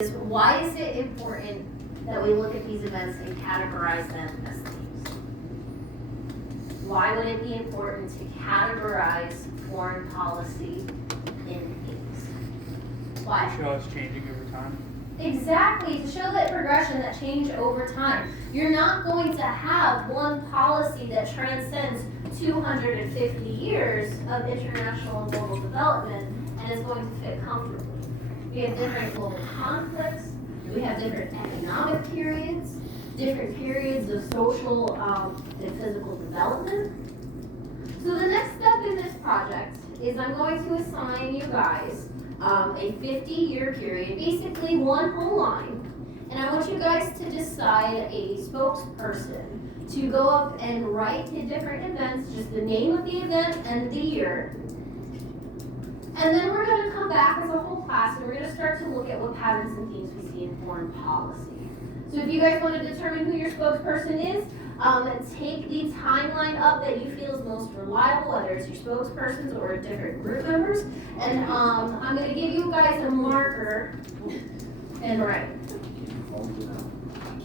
is why is it important that we look at these events and categorize them as themes? Why would it be important to categorize foreign policy in themes? Why? Show us changing over time. Exactly, to show that progression, that change over time. You're not going to have one policy that transcends 250 years of international and global development and is going to fit comfortably. We have different global conflicts, we have different economic periods, different periods of social and physical development. So the next step in this project is I'm going to assign you guys a 50-year period, basically one whole line, and I want you guys to decide a spokesperson to go up and write the different events, just the name of the event and the year. And then we're going to come back as a whole class and we're going to start to look at what patterns and themes we see in foreign policy. So if you guys want to determine who your spokesperson is, take the timeline up that you feel is most reliable, whether it's your spokespersons or different group members. And I'm going to give you guys a marker and write.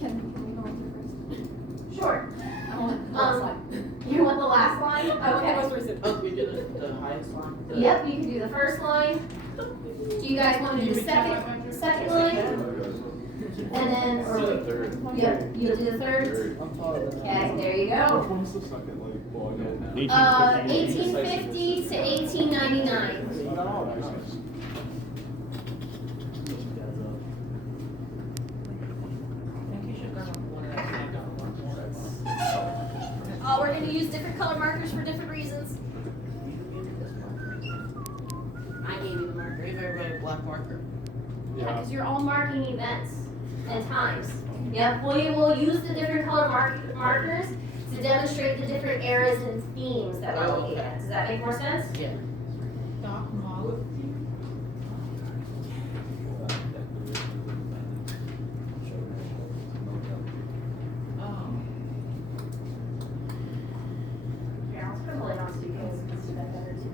Can we go through first? Sure. I want the last line. You want the last line? Okay. Oh, we did the highest line? Yep, you can do the first line. Do you guys want to do the second line? And then, or, yep, you'll do the third? I'm taller than that. Okay, there you go. Which one's the second, like, well, I know now. 1850 to 1899. So you got all that, huh? Oh, we're gonna use different color markers for different reasons. I gave you the marker. Give everybody a black marker. Yeah, because you're all marking events and times. Yep, we will use the different color markers to demonstrate the different eras and themes that we're looking at. Does that make more sense? Yeah. Doc, Mom. Here, I'll scribble it on so you guys can see that better too.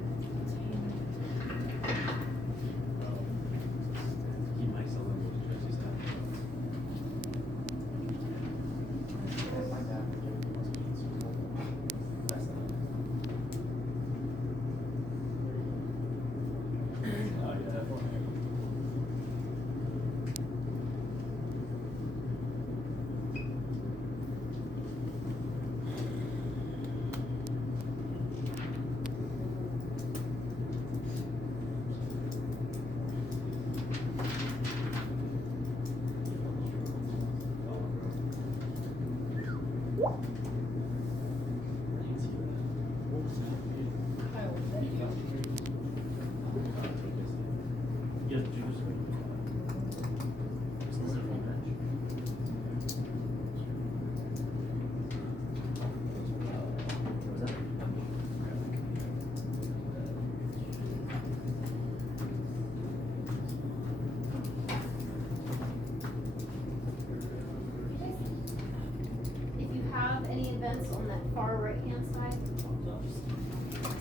If you have any events on that far right-hand side, just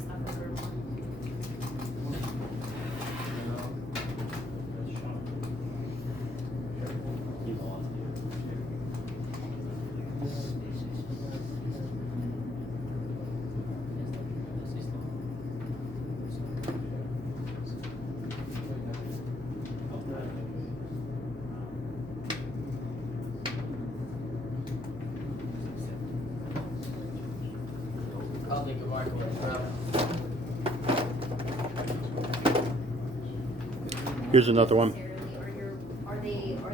stop over one. I'll take a marker with Here's another one. Are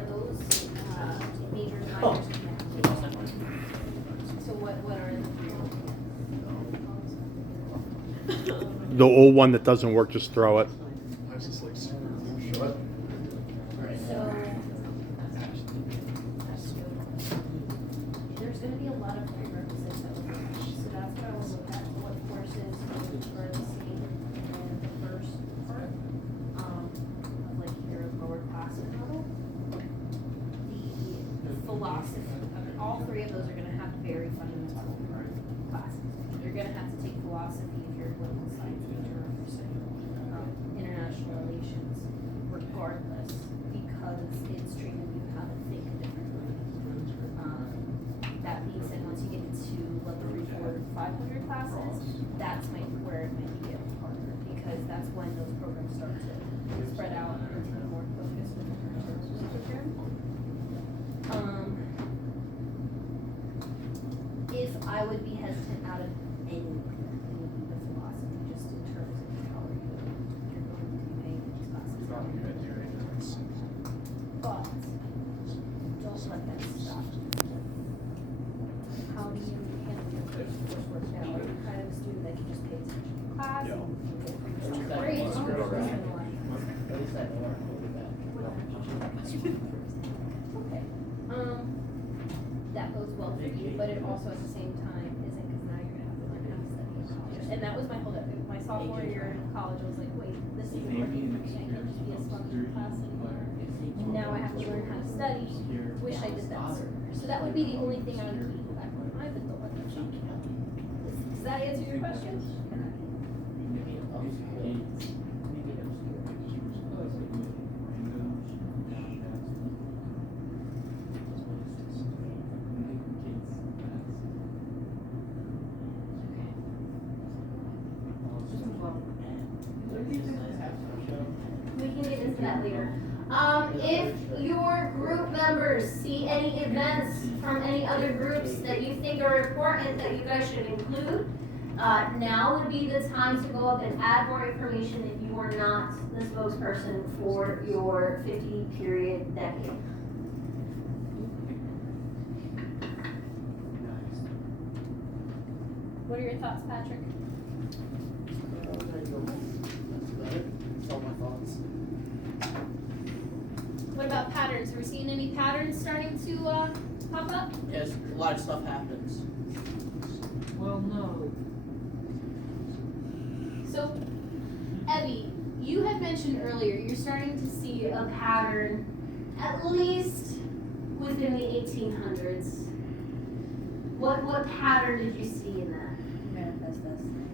those major timers? So what are the? The old one that doesn't work, just throw it. I was just like super shut. So there's going to be a lot of prerequisites that we're going to need. So that's what I will look at, what courses are the same in the first part of like your lower classes level. The philosophy, all three of those are going to have very fundamental classes. You're going to have to take philosophy if you're a political science major or if you're studying international relations regardless, because because it's training you how to think differently. That being said, once you get into level 3, 4, 500 classes, that's where it might be a little harder, because that's when those programs start to spread out and be more focused with the program. If I would be hesitant out of any of the philosophy, just in terms of how you're going to be paying these classes. But don't let that stop. How do you handle your coursework now? Are you kind of a student that can just pay attention to class? Yeah. And get At grades? least I Or know is it where like- At least I know where I'm going with that. Okay, that bodes well for you, but it also at the same time isn't, because now you're gonna have to learn how to study in college. And that was my holdup, my sophomore year in college, I was like, wait, this isn't working for me, I can't just be a sponge in class anymore. And now I have to learn how to study, wish I did that sooner. So that would be the only thing I would keep in the back of my mind, but don't let that stop. Does that answer your question? We can get into that later. If your group members see any events from any other groups that you think are important that you guys should include, now would be the time to go up and add more information if you are not the spokesperson for your 50-period decade. What are your thoughts, Patrick? That's about it. That's all my thoughts. What about patterns? Are we seeing any patterns starting to pop up? Yes, a lot of stuff happens. Well, no. So, Evie, you had mentioned earlier you're starting to see a pattern, at least within the 1800s. What pattern did you see in that? Manifest destiny.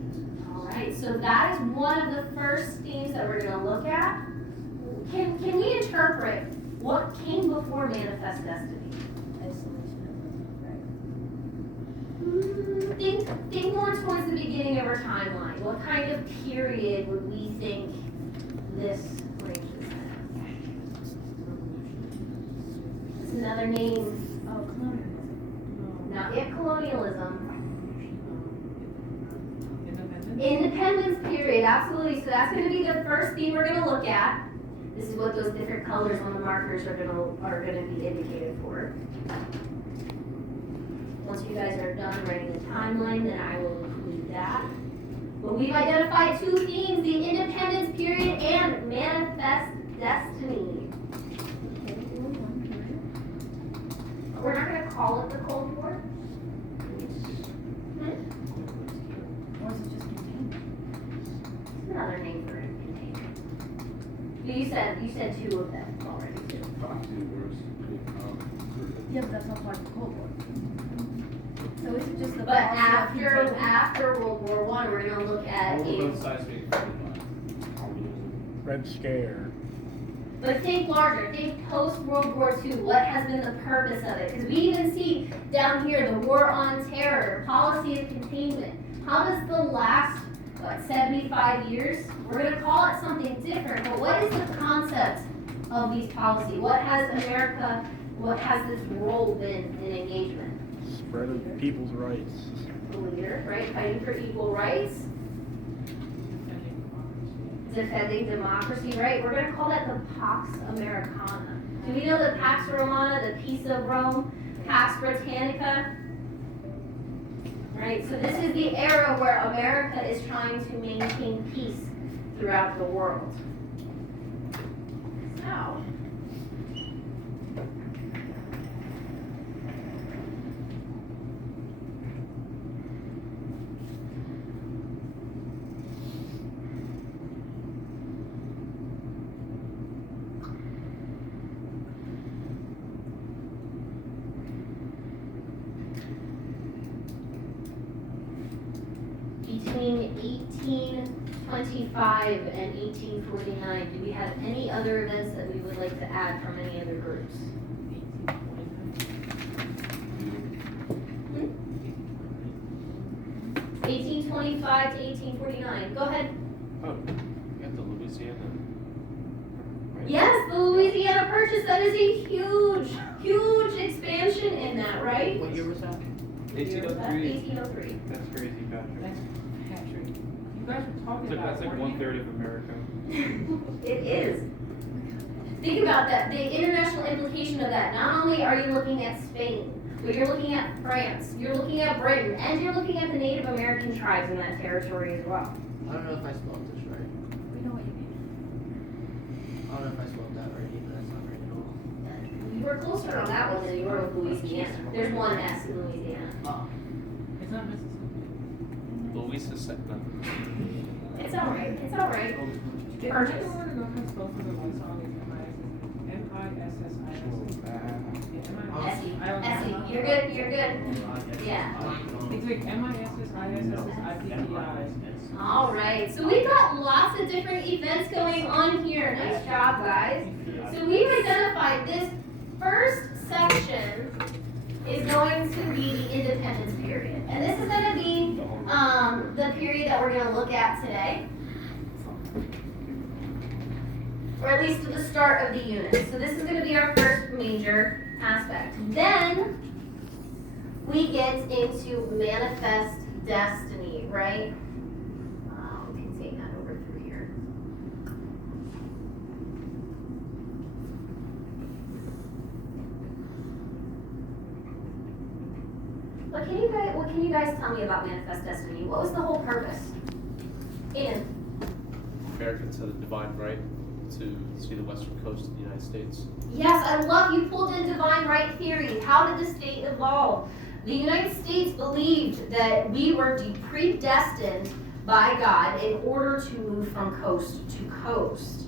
All right, so that is one of the first themes that we're going to look at. Can we interpret what came before manifest destiny? Think more towards the beginning of our timeline. What kind of period would we think this ranges in? It's another name. Oh, colonialism. Not yet colonialism. Independence. Independence period, absolutely. So that's going to be the first theme we're going to look at. This is what those different colors on the markers are going to be indicated for. Once you guys are done writing the timeline, then I will include that. But we've identified two themes, the independence period and manifest destiny. We're not going to call it the Cold War. Or is it just containment? It's another name for it, containment. You said two of them already too. Yeah, but that's not part of the Cold War. So is it just the But policy of containment? after World War I, we're gonna look at a, Red Scare. but think larger, think post-World War II, what has been the purpose of it? Because we even see down here the war on terror, policy of containment. How does the last, 75 years, we're gonna call it something different, but what is the concept of these policies? What has America, what has this role been in engagement? Spread of people's rights. The leader, right, fighting for equal rights, defending democracy, right? We're gonna call that the Pax Americana. Do we know the Pax Romana, the Peace of Rome, Pax Britannica? Right, so this is the era where America is trying to maintain peace throughout the world. So, between 1825 and 1849, do we have any other events that we would like to add from any other groups? 1825 to 1849, go ahead. Oh, you got the Louisiana. Right? Yes, the Louisiana Purchase, that is a huge, huge expansion in that, right? What year was that? 1803. 1803. That's crazy, Patrick. That's Patrick. You guys were talking about. That's like weren't you? 1/3 of America. It is. Think about that, the international implication of that. Not only are you looking at Spain, but you're looking at France, you're looking at Britain, and you're looking at the Native American tribes in that territory as well. I don't know if I spelled this right. We know what you mean. I don't know if I spelled that right either, that's not right at all. You were closer on that one than you were with Louisiana. There's one S in Louisiana. Oh. It's not Mississippi. Louisa said no. It's alright, it's alright. Purchase. I want to go and spell for the one song is Essie, Essie, you're good, you're good. Yeah. It's like MISSISSIPPI. Alright, so we've got lots of different events going on here. Nice job, guys. So we've identified this first section is going to be the independence period. And this is going to be the period that we're going to look at today. Or at least to the start of the unit. So this is going to be our first major aspect. Then we get into manifest destiny, right? We can take that over through here. What can you guys tell me about manifest destiny? What was the whole purpose? Ian. Americans had a divine right to see the western coast of the United States. Yes, I love you pulled in divine right theory. How did the state evolve? The United States believed that we were predestined by God in order to move from coast to coast.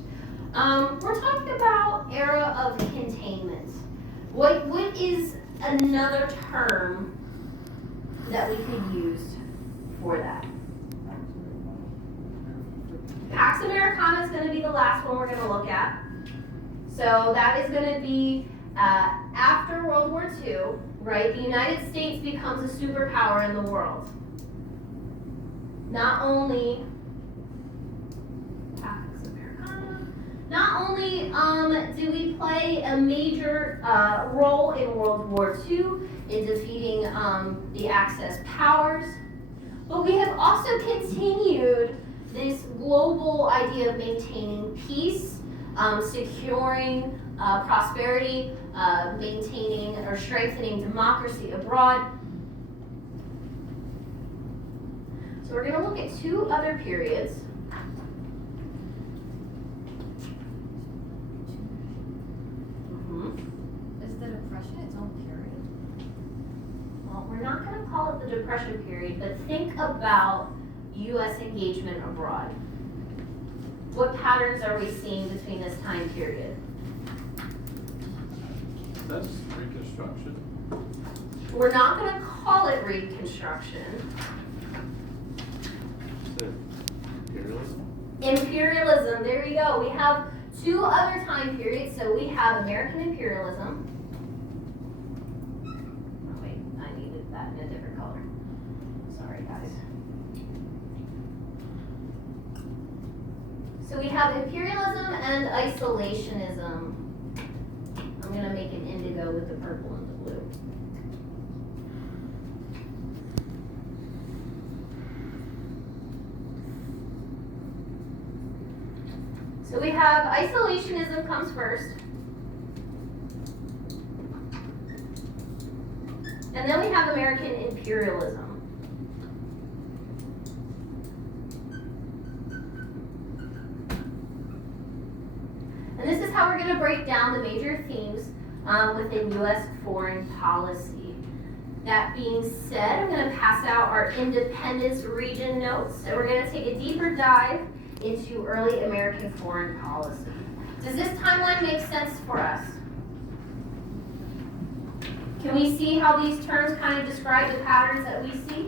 We're talking about era of containment. What is another term that we could use for that? Pax Americana is going to be the last one we're going to look at. So that is going to be after World War II, right? The United States becomes a superpower in the world. Not only Pax Americana, not only do we play a major role in World War II in defeating the Axis powers, but we have also continued this global idea of maintaining peace, securing prosperity, maintaining or strengthening democracy abroad. So we're going to look at two other periods. Is the Depression its own period? Well, we're not going to call it the Depression period, but think about U.S. engagement abroad. What patterns are we seeing between this time period? That's Reconstruction. We're not going to call it Reconstruction. Is it imperialism? Imperialism, there you go. We have two other time periods. So we have American imperialism. Oh wait, I needed that in a different color. Sorry guys. So we have imperialism and isolationism. I'm going to make an indigo with the purple and the blue. So we have isolationism comes first. And then we have American imperialism. And this is how we're going to break down the major themes within U.S. foreign policy. That being said, I'm going to pass out our independence region notes, and we're going to take a deeper dive into early American foreign policy. Does this timeline make sense for us? Can we see how these terms kind of describe the patterns that we see?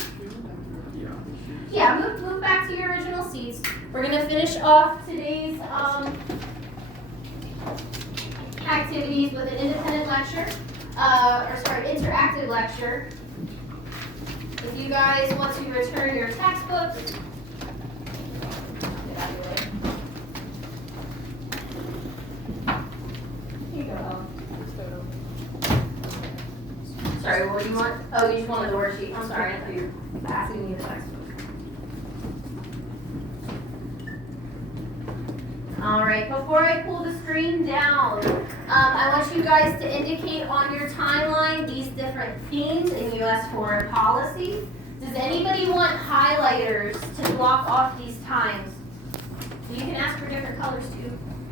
Yeah. yeah, move back to your original seats. We're gonna finish off today's, activities with an independent lecture, interactive lecture. If you guys want to return your textbooks, get out of the way. Here you go. Sorry, what do you want? Oh, you just wanted the worksheet. I'm sorry, I thought you were asking me the textbook. All right, before I pull the screen down, I want you guys to indicate on your timeline these different themes in U.S. foreign policy. Does anybody want highlighters to block off these times? You can ask for different colors too.